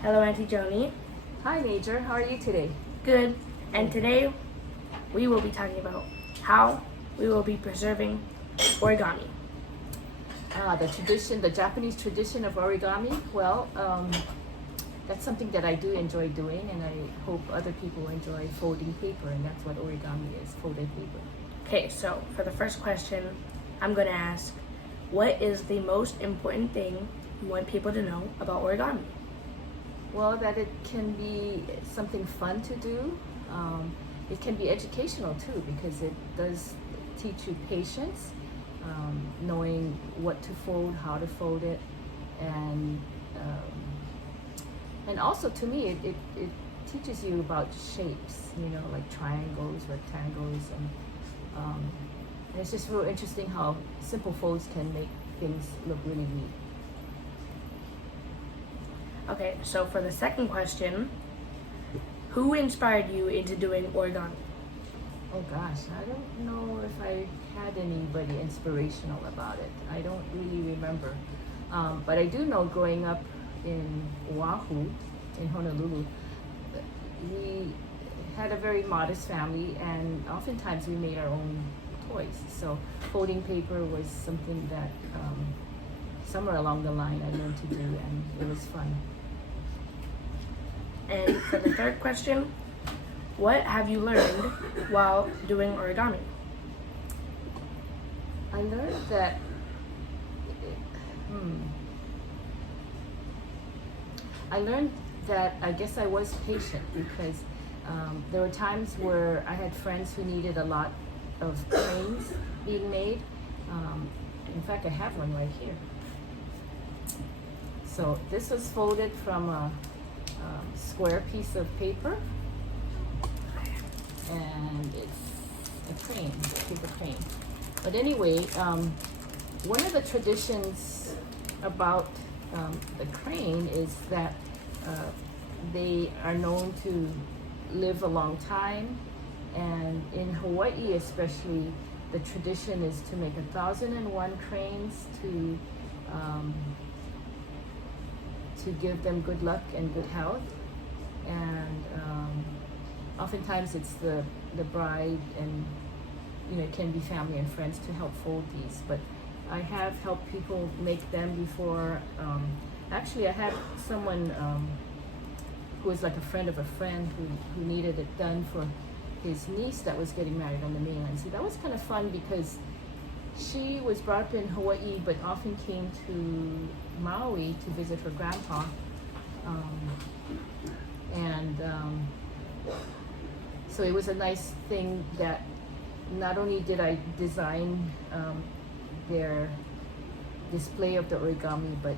Hello, Auntie Joanie. Hi Major, how are you today? Good. And today we will be talking about how we will be preserving origami. The Japanese tradition of origami. Well, that's something that I do enjoy doing, and I hope other people enjoy folding paper, and that's what origami is, folded paper. Okay, so for the first question, I'm going to ask, what is the most important thing you want people to know about origami? Well, that it can be something fun to do. It can be educational too, because it does teach you patience, knowing what to fold, how to fold it, and also to me it teaches you about shapes, like triangles, rectangles, and it's just real interesting how simple folds can make things look really neat. Okay, so for the second question, who inspired you into doing origami? Oh gosh, I don't know if I had anybody inspirational about it. I don't really remember. But I do know growing up in Oahu, in Honolulu, we had a very modest family, and oftentimes we made our own toys. So folding paper was something that somewhere along the line I learned to do, and it was fun. And for the third question, what have you learned while doing origami? I learned that I guess I was patient, because there were times where I had friends who needed a lot of cranes being made. In fact, I have one right here. So this was folded from a square piece of paper, and it's a crane, paper crane. But anyway, one of the traditions about the crane is that they are known to live a long time, and in Hawaii especially, the tradition is to make 1,001 cranes to give them good luck and good health. And oftentimes it's the bride, and it can be family and friends to help fold these. But I have helped people make them before. Actually, I had someone who was like a friend of a friend who needed it done for his niece that was getting married on the mainland. So that was kind of fun, because she was brought up in Hawaii but often came to Maui to visit her grandpa. So it was a nice thing that not only did I design their display of the origami, but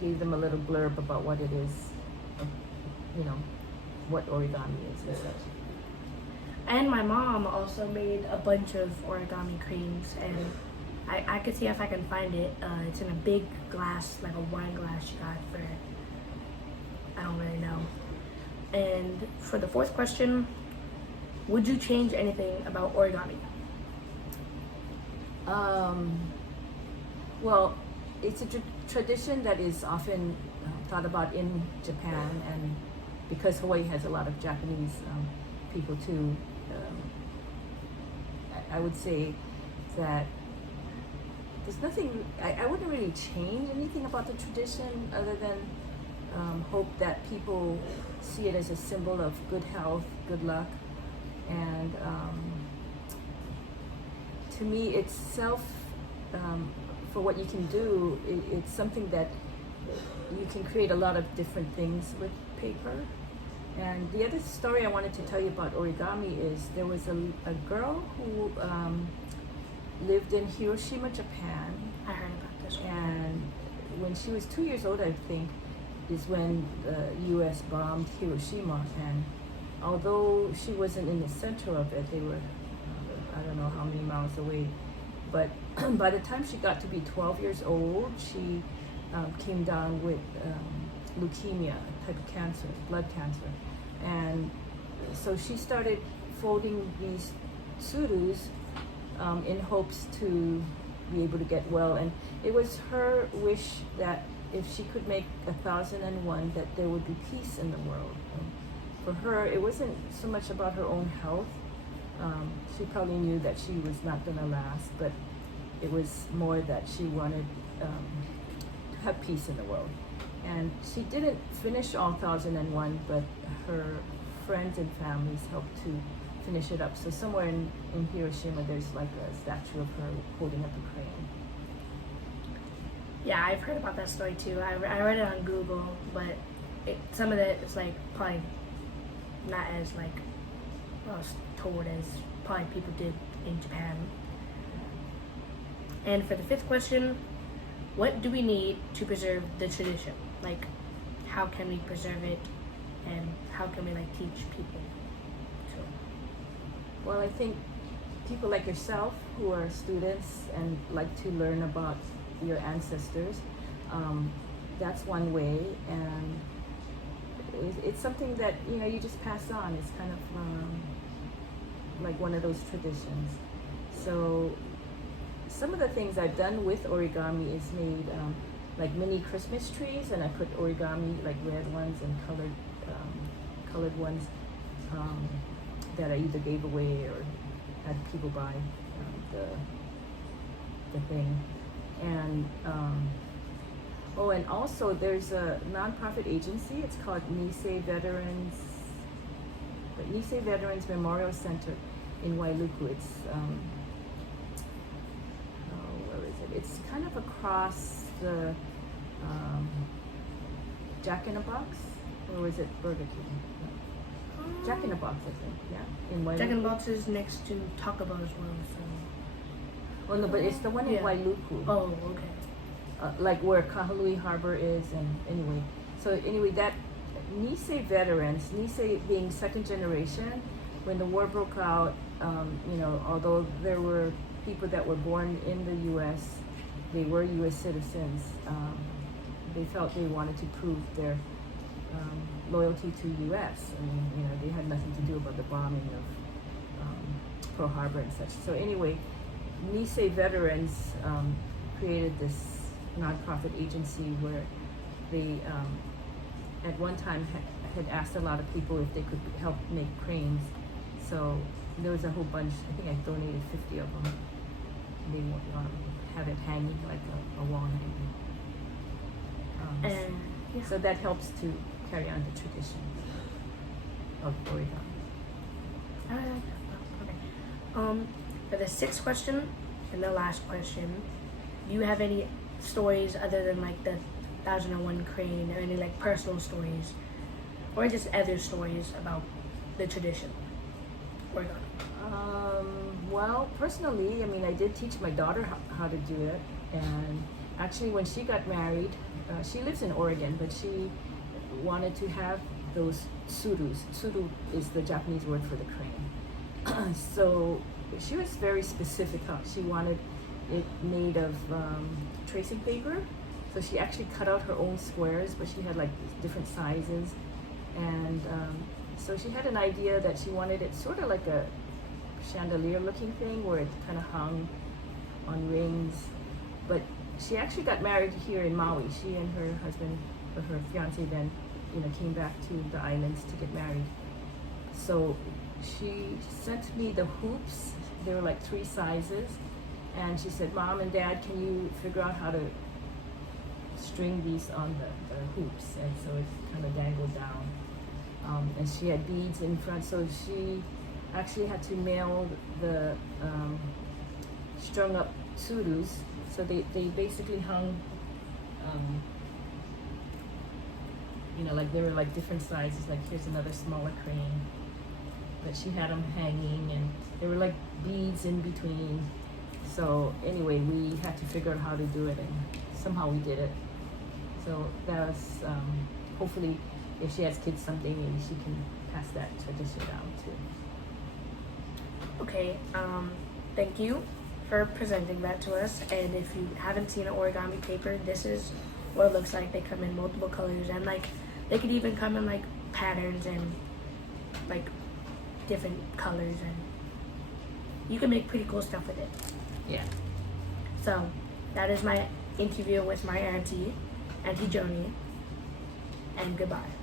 gave them a little blurb about what it is, what origami is and such. And my mom also made a bunch of origami cranes, and I could see if I can find it. It's in a big glass, like a wine glass she got for, I don't really know. And for the fourth question, would you change anything about origami? Well, it's a tradition that is often thought about in Japan, and because Hawaii has a lot of Japanese people too, I would say that there's nothing, I wouldn't really change anything about the tradition, other than hope that people see it as a symbol of good health, good luck, and to me itself, for what you can do, it's something that you can create a lot of different things with paper. And the other story I wanted to tell you about origami is there was a girl who lived in Hiroshima, Japan. I heard about this one. And when she was 2 years old, I think, is when the U.S. bombed Hiroshima. And although she wasn't in the center of it, they were, I don't know how many miles away. But by the time she got to be 12 years old, she came down with leukemia, a type of cancer, blood cancer. And so she started folding these tsurus in hopes to be able to get well. And it was her wish that if she could make 1,001, that there would be peace in the world. And for her, it wasn't so much about her own health. She probably knew that she was not going to last, but it was more that she wanted to have peace in the world. And she didn't finish all 1,001, but her friends and families helped to finish it up. So somewhere in Hiroshima, there's like a statue of her holding up a crane. Yeah, I've heard about that story too. I read it on Google, but some of it is like probably not as like well told as probably people did in Japan. And for the fifth question, what do we need to preserve the tradition? Like, how can we preserve it, and how can we like teach people? So, well, I think people like yourself who are students and like to learn about your ancestors, that's one way, and it's something that you just pass on. It's kind of like one of those traditions. So some of the things I've done with origami is made like mini Christmas trees, and I put origami, like red ones and colored ones that I either gave away or had people buy the thing. And and also there's a nonprofit agency. It's called Nisei Veterans Memorial Center in Wailuku. It's where is it? It's kind of across the Jack in a Box, or was it Burger King? Jack in a Box, I think. Yeah, in Wailuku. Jack in the Box is next to Taco Bell as well. So. Oh no, but it's the one in Wailuku. Oh, okay. Like where Kahului Harbor is, and anyway, that Nisei veterans, Nisei being second generation, when the war broke out, although there were people that were born in the U.S., they were U.S. citizens. They felt they wanted to prove their loyalty to U.S. and they had nothing to do about the bombing of Pearl Harbor and such. So anyway, Nisei Veterans created this nonprofit agency where they at one time had asked a lot of people if they could help make cranes. So there was a whole bunch. I think I donated 50 of them. They have it hanging like a wall hanging. So that helps to carry on the tradition of origami. I like that. Okay. For the sixth question and the last question, do you have any stories other than like the 1001 crane, or any like personal stories, or just other stories about the tradition? Well, personally, I did teach my daughter how to do it, and actually when she got married, she lives in Oregon, but she wanted to have those surus. Suru is the Japanese word for the crane. So she was very specific how she wanted it made of tracing paper. So she actually cut out her own squares, but she had like different sizes. And so she had an idea that she wanted it sort of like a chandelier looking thing where it kind of hung on rings. But she actually got married here in Maui. She and her husband, or her fiance then, came back to the islands to get married. So she sent me the hoops. There were like 3 sizes. And she said, Mom and Dad, can you figure out how to string these on the hoops? And so it kind of dangled down. And she had beads in front, so she actually had to nail the strung up surus. So they basically hung, like they were like different sizes. Like here's another smaller crane. But she had them hanging, and there were like beads in between. So anyway, we had to figure out how to do it, and somehow we did it. So that was, hopefully, if she has kids someday, maybe she can pass that tradition down too. Okay, thank you for presenting that to us. And if you haven't seen an origami paper, this is what it looks like. They come in multiple colors, and like they could even come in like patterns and like different colors, and you can make pretty cool stuff with it. Yeah. So that is my interview with my auntie, Auntie Joanie, and goodbye.